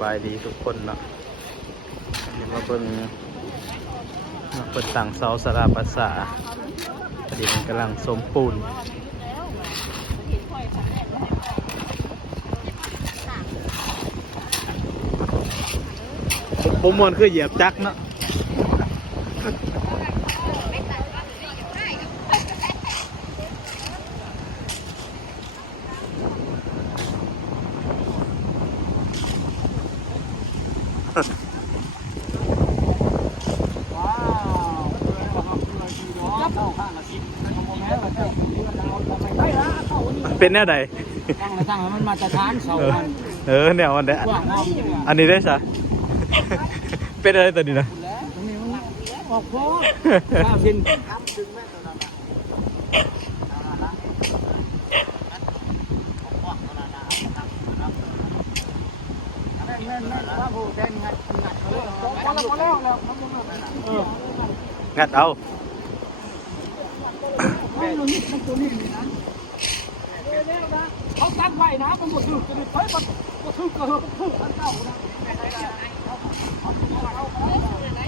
บายดีทุกคนเนาะนี่มาเบิ่งมาเปิดต่างเสาสาราภาษาพอดีมันกำลังสมปูนผมมวนคือเหยียบจักเนาะ เป็นแน่ใดตั้งมาตั้งมันมาตรฐานเขาเออมันเออเนี่ยวันเนี้ยกว้างเอาอยู่แล้วอันนี้ได้สะเป็นอะไรตัวนี้นะตรงนี้มันออกพ่อข้าพินแม่นแม่นแม่นว่าผู้แดงงัดงัดเขาเลยพอแล้วพอแล้วแล้วเออ งัดเอาไมันตัวนี้นี่นะเร็วนะเขาตั้งไว้นะมันหมดถึกจะได้เฮ้ยมันถึกเฮ้ยมันถึกอันเก่านะ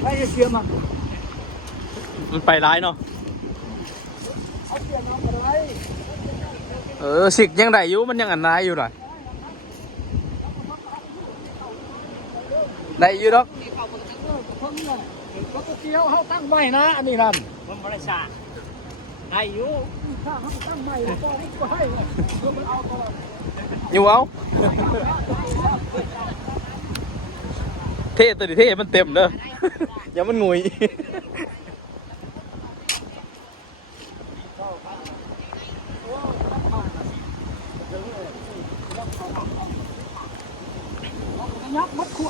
ไม่ได้เชื่อมันมันไปร้ายเนาะเอาเปลี่ยนเอาไปเลยเออสิกยังได้อยู่มันยังอันร้ายอยู่หน่อย ได้อยู่ดอกก็เกี่ยวเขาตั้งใหม่นะอันนี้นั่นมันบริษัทได้อยู่ถ้าเขาตั้งใหม่ก็ให้ก็ให้เลยเพื่อมันเอาก่อนอยู่เอาเท่ตัวดิเท่มันเต็มเด้ออย่ามันงุย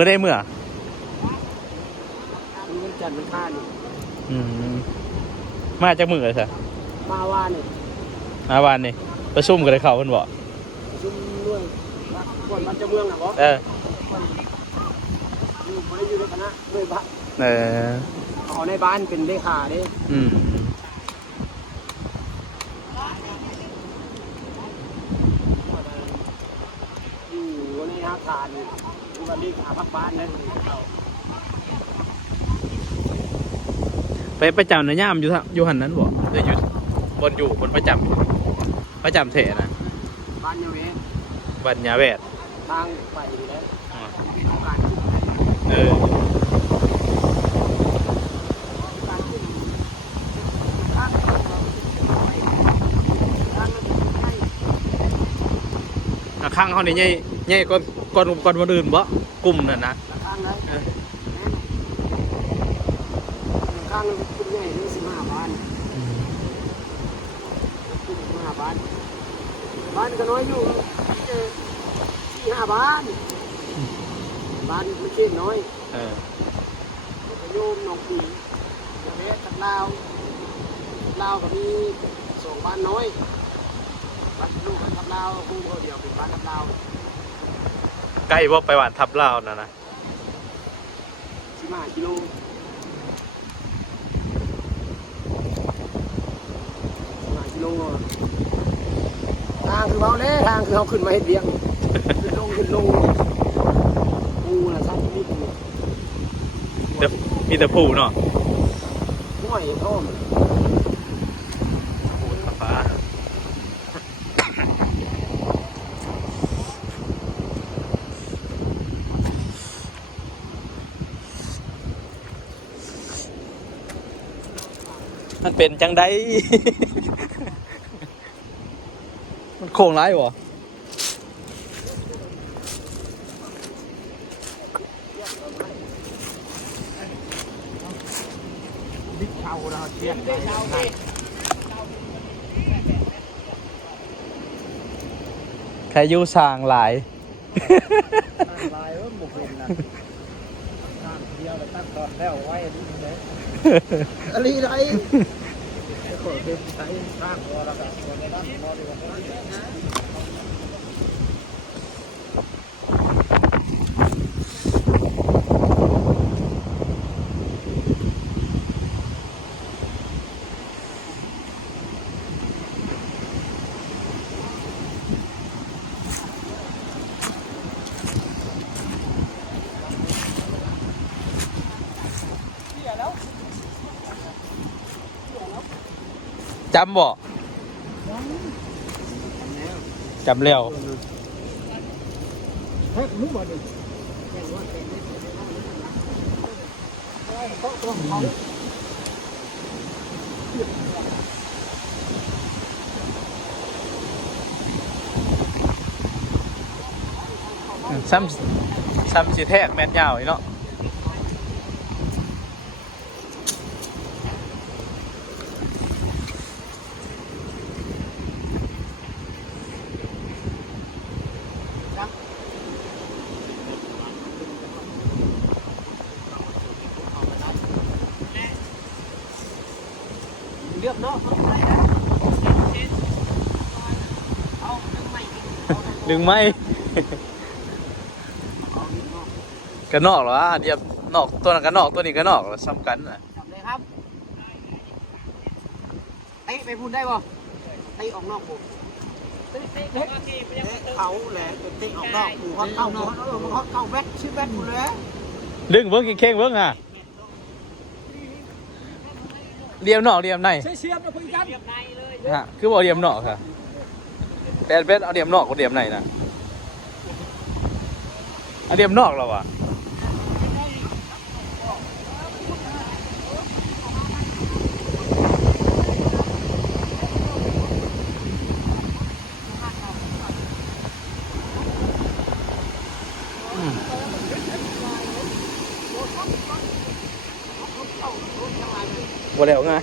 ด้อะได้อยู่ดอกต่างเสาต่างเสาสลาภาษามือได้เมื่อมันจัดมันท่านี่อืมมาจากมือเลยสิมาว่านี่มาวานนี่ประชุมกันเลยเขาเพิ่นบอกชุ่มด้วยก่อนมันจะเมืองนะบอสเอออยู่ไม่ได้อยู่ในคณะด้วยบ้านเออเอาในบ้านเป็นเลขาเด้อืมอยู่ในอาคารอยู่กับเลขาพักบ้านนั่นเขา ไปประจำนะย่ามอยู่ทางอยู่หันนั้นบ่เดี๋ยวอยู่บนอยู่บนประจำประจำเถนะบ้านยาเวบัญญาแวดทางไปอยู่แล้วอ๋อการเออการขึ้นทางทางให้อะข้างเขานี่ใหญ่ใหญ่ก่อน ก่อนก่อนวันอื่นบ่กลุ่มนั่นนะข้างไหนข้างคุณใหญ่ถึงสิบห้าบ้านสิบห้าบ้าน บ้านก็น้อยอยู่สี่ห้าบ้าน บ้านมันเช่นน้อยเออโยมหนองปียาเวสตักลาวลาวก็มีสองบ้านน้อยบ้านลูกกับทับลาวคู่เขาเดียวเป็นบ้านทับลาว ใกล้บ่ไปหวานทับลาวนะนะสิบห้ากิโลสิบห้ากิโลทางคือเบาเล่ทางคือเขาขึ้นมาเฮ็ดเบียง ขึ้นลงขึ้นลงงูนะท่านมีงูแต่มีแต่ผู้เนาะห้อยท่อมผู้ทับฟ้า มันเป็นจังได มันโค้งร้ายวะบิ๊กเชาเราเชียร์ได้เชาใครอยู่สร้างหลาย ลายว่าหมกเป็นนะตั้งเดียวไป ตอนแล้วไว้อันนี้เลยอะไรไรขอเป็นใช้สร้างตัวเราแบบตัวในด้านมอดีกว่า จำบ่จำแล้วเฮ้ยรู้บ่ดิซ้ำซ้ำสิแทกแม่นยาวอีเนาะ ลือกเนาะดึงไหมกระนอกเหรอวะเดียบนอกตัวนั้นกระนอกตัวนี้กระนอกเหรอซ้ำกันน่ะทำเลยครับเตะไปพูดได้ป่ะเตะออกนอกบุเขาแหละเตะออกนอกหูเขาเข้าเขาเขาเข้าแบ็คชื่อแบ็คหมดเลยดึงเบิ้งเข่งๆเบิ้งอะ เรียมนอกเรียมในใช้เสียบนะคุยกันฮะคือบอกเรียมนอกค่ะเป็ดเป็ดเอาเรียมนอกกับเรียมในนะเอาเรียมนอกเราอะ บ่แล้วง่าย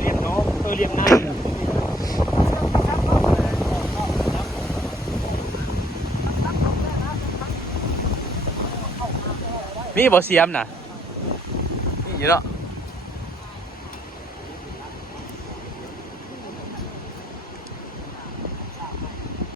เรียบน้องเออเรียบน้มีบ่เสียมน่ะมีอยู่เนาะ